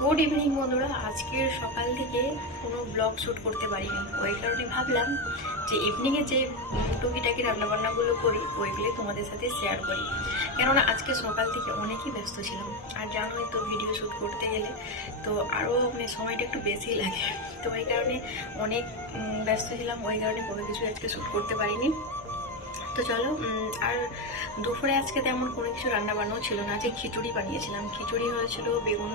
Good evening বন্ধুরা। আজকের সকাল থেকে কোনো ব্লগ শ্যুট করতে পারিনি। ওই কারণে ভাবলাম যে ইভিনিংয়ে যে টুকিটাকি রান্নাবান্নাগুলো করি ওইগুলো তোমাদের সাথে শেয়ার করি। কেননা আজকে সকাল থেকে অনেকই ব্যস্ত ছিলাম। আর জানোই তো ভিডিও শ্যুট করতে গেলে তো আরও মানে সময়টা একটু বেশি লাগে। তো ওই কারণে অনেক ব্যস্ত ছিলাম। ওই কারণে কোনো কিছু আজকে শ্যুট করতে পারিনি। তো চলো আর দুপুরে আজকে তেমন কোনো কিছু রান্না বান্নাও ছিল না। আজকে খিচুড়ি বানিয়েছিলাম। খিচুড়ি হয়েছিল বেগুন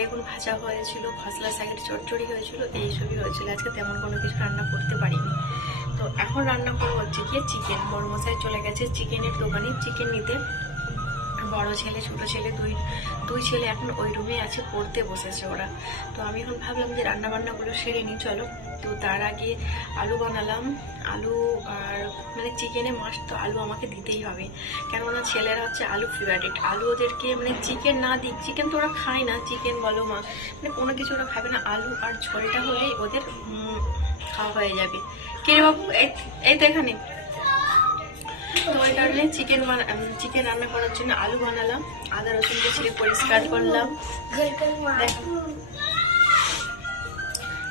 বেগুন ভাজা হয়েছিল, খসলা শাকের চচ্চড়ি হয়েছিল, এইসবই হয়েছিল। আজকে তেমন কোনো কিছু রান্না করতে পারিনি। তো এখন রান্না করব হচ্ছে গিয়ে চিকেন বড় মশাই চলে গেছে চিকেনের দোকানে। চিকেন নিতে বড় ছেলে, ছোট ছেলে, দুই দুই ছেলে এখন ওই রুমে আছে, পড়তে বসেছে ওরা। তো আমি এখন ভাবলাম যে রান্না বান্নাগুলো সেরে নিই, চলো। তো তার আগে আলু বানালাম আলু আর মানে চিকেনে মাছ তো আলু আমাকে দিতেই হবে। কেননা ছেলেরা হচ্ছে আলু ফেভারিট আলু ওদেরকে মানে চিকেন না দিক চিকেন তো ওরা খায় না চিকেন বলো মা। মানে কোনো কিছু ওরা খাবে না আলু আর ঝোলটা হলেই ওদের খাওয়া হয়ে যাবে। কে রে বাবু? এই তো এখানে। তো ওই কারণে চিকেন বানা চিকেন রান্না করার জন্য আলু বানালাম আদা রসুন ছিলে পরিষ্কার করলাম।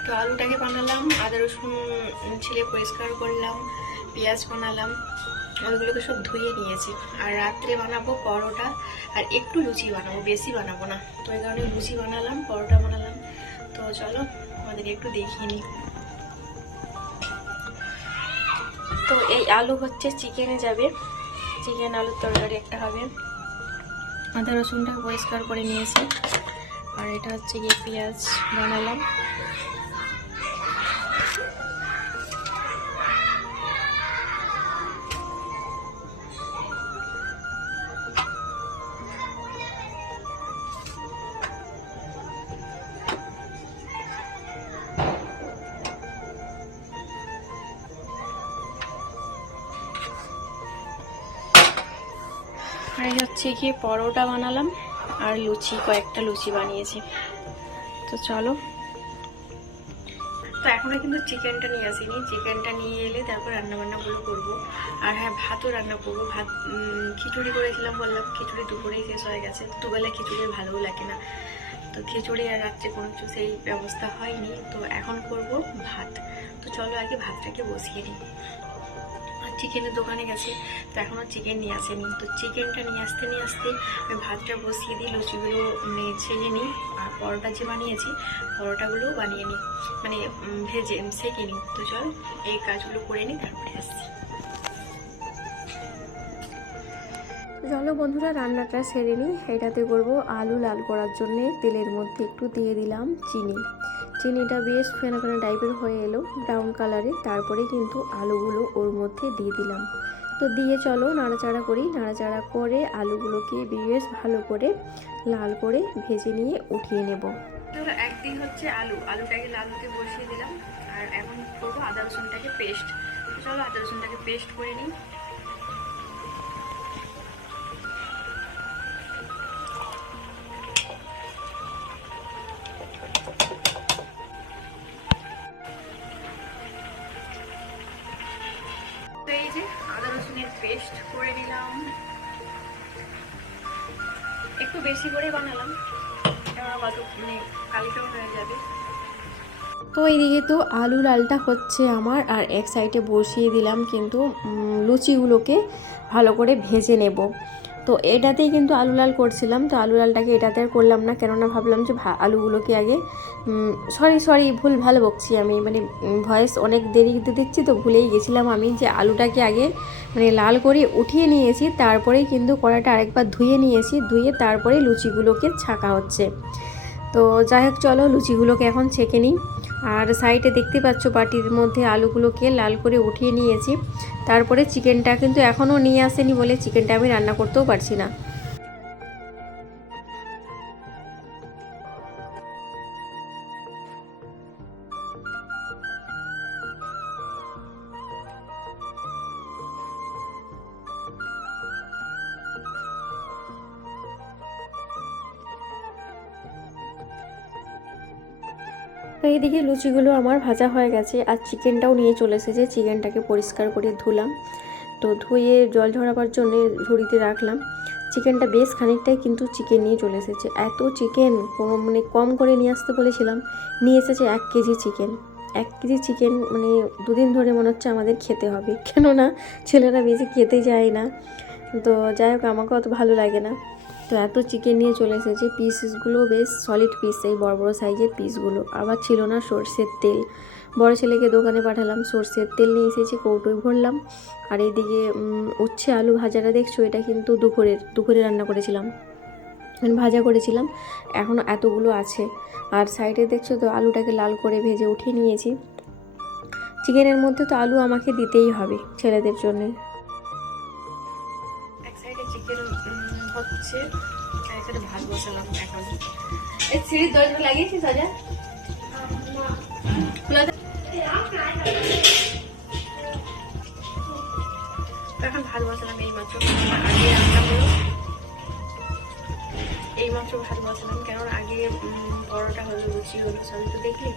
তো আলুটাকে বানালাম, আদা, রসুন, ছিলে পরিষ্কার করলাম, পেঁয়াজ বানালাম ওইগুলোকে সব ধুয়ে নিয়েছি। আর রাত্রে বানাবো পরোটা, আর একটু লুচি বানাবো, বেশি বানাবো না। তো এই কারণে লুচি বানালাম, পরোটা বানালাম। তো চলো আমাদের একটু দেখিয়ে নিই। তো এই আলু হচ্ছে চিকেনে যাবে। চিকেন আলুর তরকারি একটা হবে। আদা, রসুনটা পরিষ্কার করে নিয়েছি। আর এটা হচ্ছে গিয়ে পেঁয়াজ বানালাম। আর হচ্ছে গিয়ে পরোটা বানালাম আর লুচি, কয়েকটা লুচি বানিয়েছি। তো চলো। তো এখনও কিন্তু চিকেনটা নিয়ে আসিনি। চিকেনটা নিয়ে এলে তারপর রান্নাবান্নাগুলো করব। আর হ্যাঁ ভাতও রান্না করব। ভাত খিচুড়ি করেছিলাম, বললাম খিচুড়ি দুপুরেই শেষ হয়ে গেছে। দুবেলা খিচুড়ি ভালোও লাগে না। তো খিচুড়ি আর রাত্রে কোনো কিছু সেই ব্যবস্থা হয়নি। তো এখন করব ভাত। তো চলো আগে ভাতটাকে বসিয়ে নিই। চিকেনের দোকানে গেছে, তো এখনও চিকেন নিয়ে আসেনি। তো চিকেনটা নিয়ে আসতে নিয়ে আসতে আমি ভাতটা বসিয়ে দিই, লুচিগুলো ছেড়ে নিই, আর পরোটা যে বানিয়েছি পরোটাগুলোও বানিয়ে নিই। মানে ভেজে, সেঁকে নিই। তো চল, এই কাজগুলো করে নিই, তারপরে আসছি। চলো বন্ধুরা, রান্নাটা সেরে নিই। এটাতে করব আলু লাল করার জন্যে তেলের মধ্যে একটু দিয়ে দিলাম চিনি। চিনিটা বেশ ফেনা ফেনা টাইপের হয়ে এলো ব্রাউন কালারে তারপরে কিন্তু আলুগুলো ওর মধ্যে দিয়ে দিলাম। তো দিয়ে চলো নাড়াচাড়া করি, নাড়াচাড়া করে আলুগুলোকে বেশ ভালো করে লাল করে ভেজে নিয়ে উঠিয়ে নেব। ধরো একদিন হচ্ছে আলু, আলুটাকে লালুকে বসিয়ে দিলাম, আর এখন করব আদা রসুনটাকে পেস্ট চলো আদা রসুনটাকে পেস্ট করে নিই। পেস্ট করে নিলাম একটু বেশি করে বানালাম। আবার মানে কালিটাও তো এইদিকে তো আলু লালটা হচ্ছে আমার, আর এক সাইডে বসিয়ে দিলাম কিন্তু লুচিগুলোকে ভালো করে ভেজে নেব। তো এটাতেই কিন্তু আলু লাল করছিলাম, তো আলু লালটাকে এটাতে আর করলাম না, কেননা ভাবলাম যে আলুগুলোকে আগে সরি সরি ভুল ভালো বকছি আমি মানে ভয়েস অনেক দেরিতে দিচ্ছি, তো ভুলেই গেছিলাম আমি যে আলুটাকে আগে মানে লাল করে উঠিয়ে নিয়েছি, তারপরেই কিন্তু কড়াটা আরেকবার ধুয়ে নিয়েছি, ধুয়ে তারপরে লুচিগুলোকে ছাকা হচ্ছে। তো যাই হোক, চলো লুচিগুলোকে এখন ছেঁকে নিই। আর সাইডে দেখতে পাচ্ছ বাটির মধ্যে আলুগুলোকে লাল করে উঠিয়ে নিয়েছি। তারপরে চিকেনটা কিন্তু এখনও নিয়ে আসেনি বলে চিকেনটা আমি রান্না করতেও পারছি না। তো এইদিকে লুচিগুলো আমার ভাজা হয়ে গেছে আর চিকেনটাও নিয়ে চলে এসেছে। চিকেনটাকে পরিষ্কার করে ধুলাম। তো ধুয়ে জল ঝরাবার জন্য ঝুড়িতে রাখলাম। চিকেনটা বেশ খানিকটাই কিন্তু চিকেন নিয়ে চলে এসেছে। এত চিকেন, কোনো মানে কম করে নিয়ে আসতে বলেছিলাম। নিয়ে এসেছে এক কেজি চিকেন। এক কেজি চিকেন মানে দুদিন ধরে মনে হচ্ছে আমাদের খেতে হবে। কেননা ছেলেরা বেশি খেতে যায় না। তো যাই হোক আমাকে অত ভালো লাগে না। তো এত চিকেন নিয়ে চলে এসেছে। পিসগুলো বেশ সলিড পিস এই বড় বড় সাইজের পিসগুলো আবার ছিল না সর্ষের তেল। বড় ছেলেকে দোকানে পাঠালাম, সর্ষের তেল নিয়ে এসেছি, কৌটোয় ভরলাম। আর এইদিকে উচ্ছে আলু ভাজাটা দেখছ? এটা কিন্তু দুপুরের, দুপুরে রান্না করেছিলাম। ভাজা করেছিলাম। এখনও এতগুলো আছে। আর সাইডে দেখছ তো, আলুটাকে লাল করে ভেজে উঠিয়ে নিয়েছি। চিকেনের মধ্যে তো আলু আমাকে দিতেই হবে ছেলেদের জন্যে। হচ্ছে। এক ভাত বসালাম এখন। এই সিঁড়ির দরজা লাগিয়েছিস, আজা? এখন ভাত বসালাম এই রান্না হলো এই ভাত বসালাম কেন আগে পরোটা হলো, লুচি হলো, সবই তো দেখলি।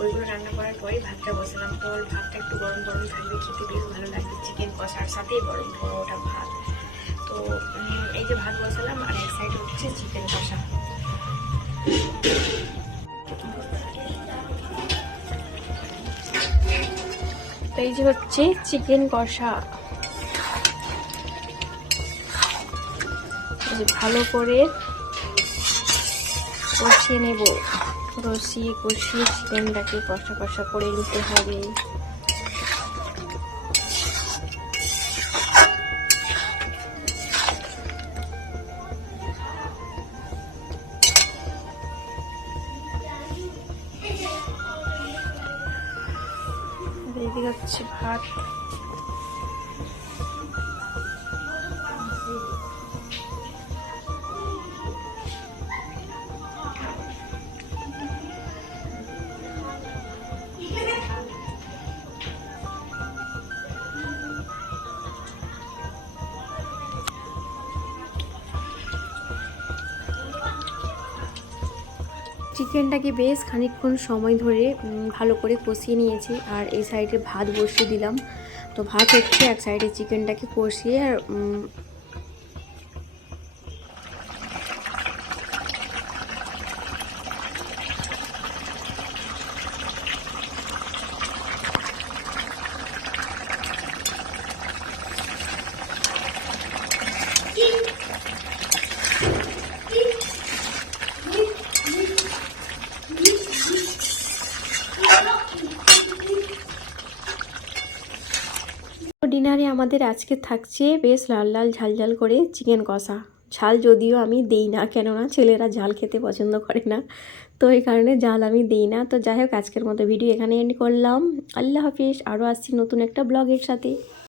ওইগুলো রান্না করার পরে ভাতটা বসালাম। তো ভাতটা একটু গরম গরম থাকবে, খেতে বেশ ভালো লাগবে। চিকেন কষার সাথেই গরম পরোটা, ভাত। তো এই যে আর এক হচ্ছে চিকেন কষা। এই যে হচ্ছে চিকেন কষা। ভালো করে কষিয়ে নেব। রসিয়ে কষিয়ে চিকেনটাকে কষা কষা করে নিতে হবে। হচ্ছে চিকেনটাকে বেশ খানিকক্ষণ সময় ধরে ভালো করে কষিয়ে নিয়েছি। আর এই সাইডে ভাত বসিয়ে দিলাম। তো ভাত হচ্ছে এক সাইডে চিকেনটাকে কষিয়ে আর ডিনারে আমাদের আজকে থাকছে বেশ লাল লাল ঝাল ঝাল করে চিকেন কষা। ঝাল যদিও আমি দেই না, কেননা ছেলেরা ঝাল খেতে পছন্দ করে না। তো এই কারণে ঝাল আমি দিই না। তো যাই হোক, আজকের মতো ভিডিও এখানে এন্ড করলাম। আল্লাহ হাফিজ আরও আসছি নতুন একটা ব্লগের সাথে।